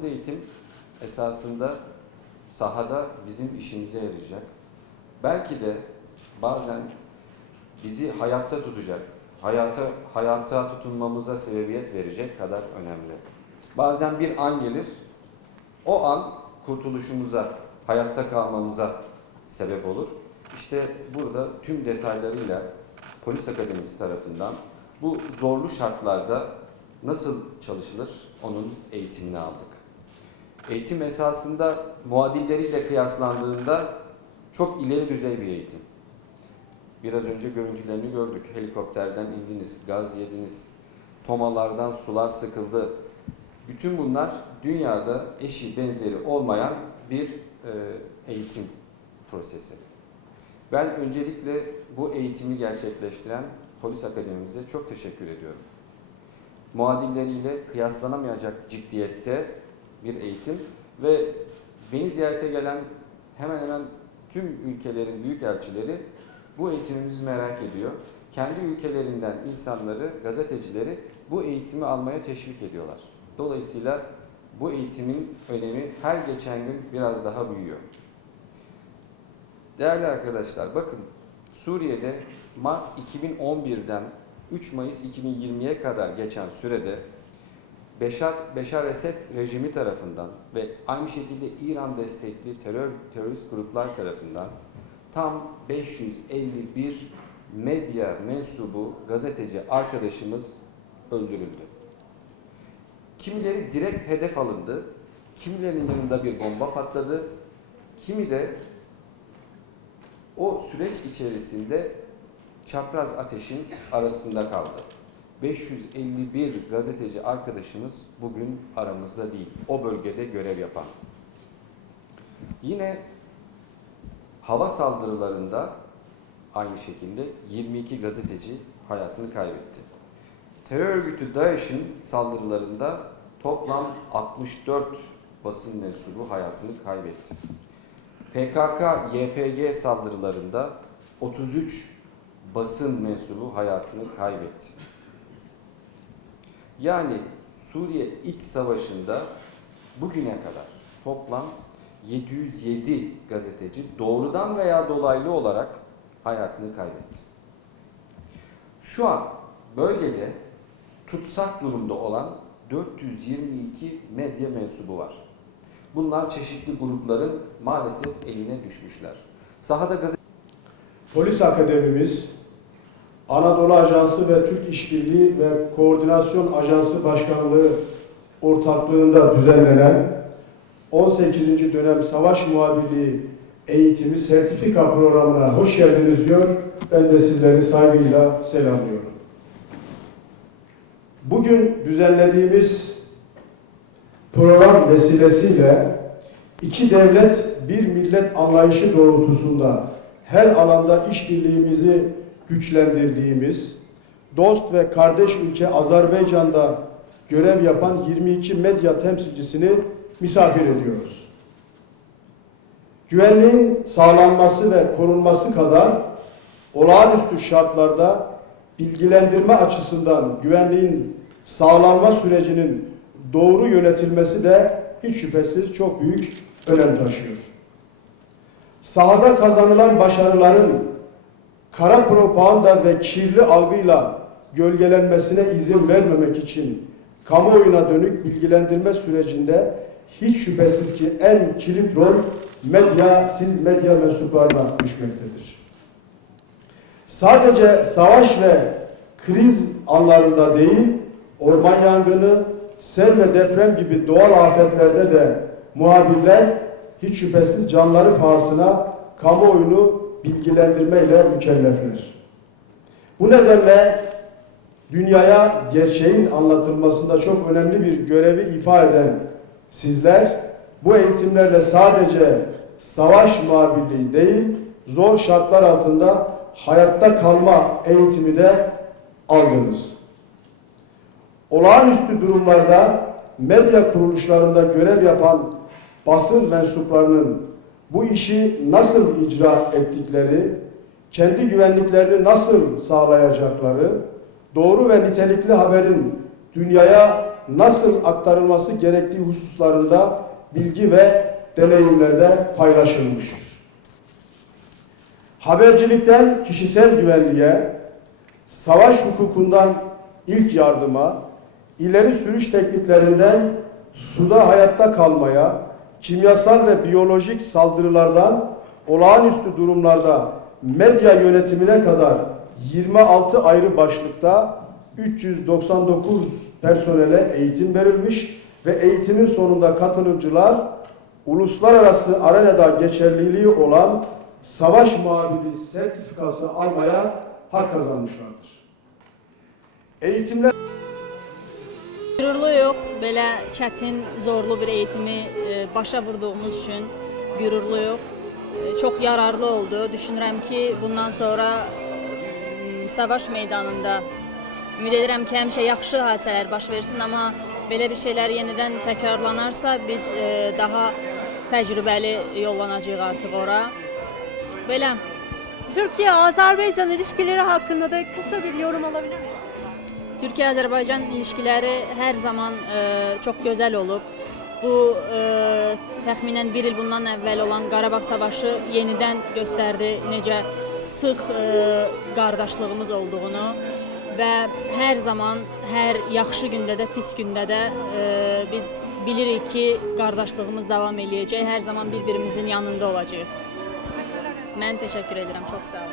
aldığımız eğitim esasında sahada bizim işimize yarayacak. Belki de bazen bizi hayatta tutacak, hayata hayata tutunmamıza sebebiyet verecek kadar önemli. Bazen bir an gelir, o an kurtuluşumuza, hayatta kalmamıza sebep olur. İşte burada tüm detaylarıyla Polis Akademisi tarafından bu zorlu şartlarda nasıl çalışılır onun eğitimini aldık. Eğitim esasında muadilleriyle kıyaslandığında çok ileri düzey bir eğitim. Biraz önce görüntülerini gördük. Helikopterden indiniz, gaz yediniz, tomalardan sular sıkıldı. Bütün bunlar dünyada eşi benzeri olmayan bir e, eğitim prosesi. Ben öncelikle bu eğitimi gerçekleştiren Polis Akademimize çok teşekkür ediyorum. Muadilleriyle kıyaslanamayacak ciddiyette bir eğitim ve beni ziyarete gelen hemen hemen tüm ülkelerin büyükelçileri bu eğitimimizi merak ediyor. Kendi ülkelerinden insanları, gazetecileri bu eğitimi almaya teşvik ediyorlar. Dolayısıyla bu eğitimin önemi her geçen gün biraz daha büyüyor. Değerli arkadaşlar bakın Suriye'de Mart 2011'den 3 Mayıs 2020'ye kadar geçen sürede Beşar, Beşar Esed rejimi tarafından ve aynı şekilde İran destekli terör terörist gruplar tarafından tam 551 medya mensubu gazeteci arkadaşımız öldürüldü. Kimileri direkt hedef alındı, kimilerinin yanında bir bomba patladı, kimi de o süreç içerisinde çapraz ateşin arasında kaldı. 551 gazeteci arkadaşımız bugün aramızda değil. O bölgede görev yapan. Yine hava saldırılarında aynı şekilde 22 gazeteci hayatını kaybetti. Terör örgütü DAEŞ'in saldırılarında toplam 64 basın mensubu hayatını kaybetti. PKK, YPG saldırılarında 33 basın mensubu hayatını kaybetti. Yani Suriye iç savaşında bugüne kadar toplam 707 gazeteci doğrudan veya dolaylı olarak hayatını kaybetti. Şu an bölgede tutsak durumda olan 422 medya mensubu var. Bunlar çeşitli grupların maalesef eline düşmüşler. Sahada gazete Polis Akademimiz, Anadolu Ajansı ve Türk İşbirliği ve Koordinasyon Ajansı Başkanlığı ortaklığında düzenlenen 18. dönem Savaş Muhabirliği Eğitimi Sertifika Programı'na hoş geldiniz diyor. Ben de sizleri saygıyla selamlıyorum. Bugün düzenlediğimiz program vesilesiyle iki devlet bir millet anlayışı doğrultusunda her alanda işbirliğimizi güçlendirdiğimiz, dost ve kardeş ülke Azerbaycan'da görev yapan 22 medya temsilcisini misafir ediyoruz. Güvenliğin sağlanması ve korunması kadar olağanüstü şartlarda bilgilendirme açısından güvenliğin sağlanma sürecinin doğru yönetilmesi de hiç şüphesiz çok büyük önem taşıyor. Sahada kazanılan başarıların kara propaganda ve kirli algıyla gölgelenmesine izin vermemek için kamuoyuna dönük bilgilendirme sürecinde hiç şüphesiz ki en kilit rol medya, siz medya mensuplarına düşmektedir. Sadece savaş ve kriz anlarında değil, orman yangını, sel ve deprem gibi doğal afetlerde de muhabirler hiç şüphesiz canları pahasına kamuoyunu bilgilendirmeyle mükellefler. Bu nedenle dünyaya gerçeğin anlatılmasında çok önemli bir görevi ifa eden sizler bu eğitimlerle sadece savaş muhabirliği değil, zor şartlar altında hayatta kalma eğitimi de aldınız. Olağanüstü durumlarda medya kuruluşlarında görev yapan basın mensuplarının bu işi nasıl icra ettikleri, kendi güvenliklerini nasıl sağlayacakları, doğru ve nitelikli haberin dünyaya nasıl aktarılması gerektiği hususlarında bilgi ve deneyimlerde paylaşılmıştır. Habercilikten kişisel güvenliğe, savaş hukukundan ilk yardıma, ileri sürüş tekniklerinden suda hayatta kalmaya, kimyasal ve biyolojik saldırılardan olağanüstü durumlarda medya yönetimine kadar 26 ayrı başlıkta 399 personele eğitim verilmiş ve eğitimin sonunda katılımcılar uluslararası arenada geçerliliği olan savaş muhabirliği sertifikası almaya hak kazanmışlardır. Eğitimler Qürurluyuq belə çətin, zorlu bir eğitimi e, başa vurduğumuz üçün qürurluyuq. E, Çox yararlı oldu. Düşünürəm ki, bundan sonra savaş meydanında ümid edirəm ki, həmişə yaxşı hadisələr baş versin, amma belə bir şeylər yenidən təkrarlanarsa biz e, daha təcrübəli yollanacağıq artıq ora. Belə Türkiye-Azerbaycan ilişkileri hakkında da kısa bir yorum alabilir miyiz? Türkiyə-Azərbaycan ilişkiləri hər zaman e, çox gözəl olub. Bu e, təxminən 1 il bundan əvvəl olan Qarabağ savaşı yenidən göstərdi necə sıx e, qardaşlığımız olduğunu və hər zaman hər yaxşı gündə də, pis gündə də e, biz bilirik ki, qardaşlığımız davam eləyəcək. Hər zaman bir-birimizin yanında olacağıq. Mən təşəkkür edirəm. Çox sağ olun.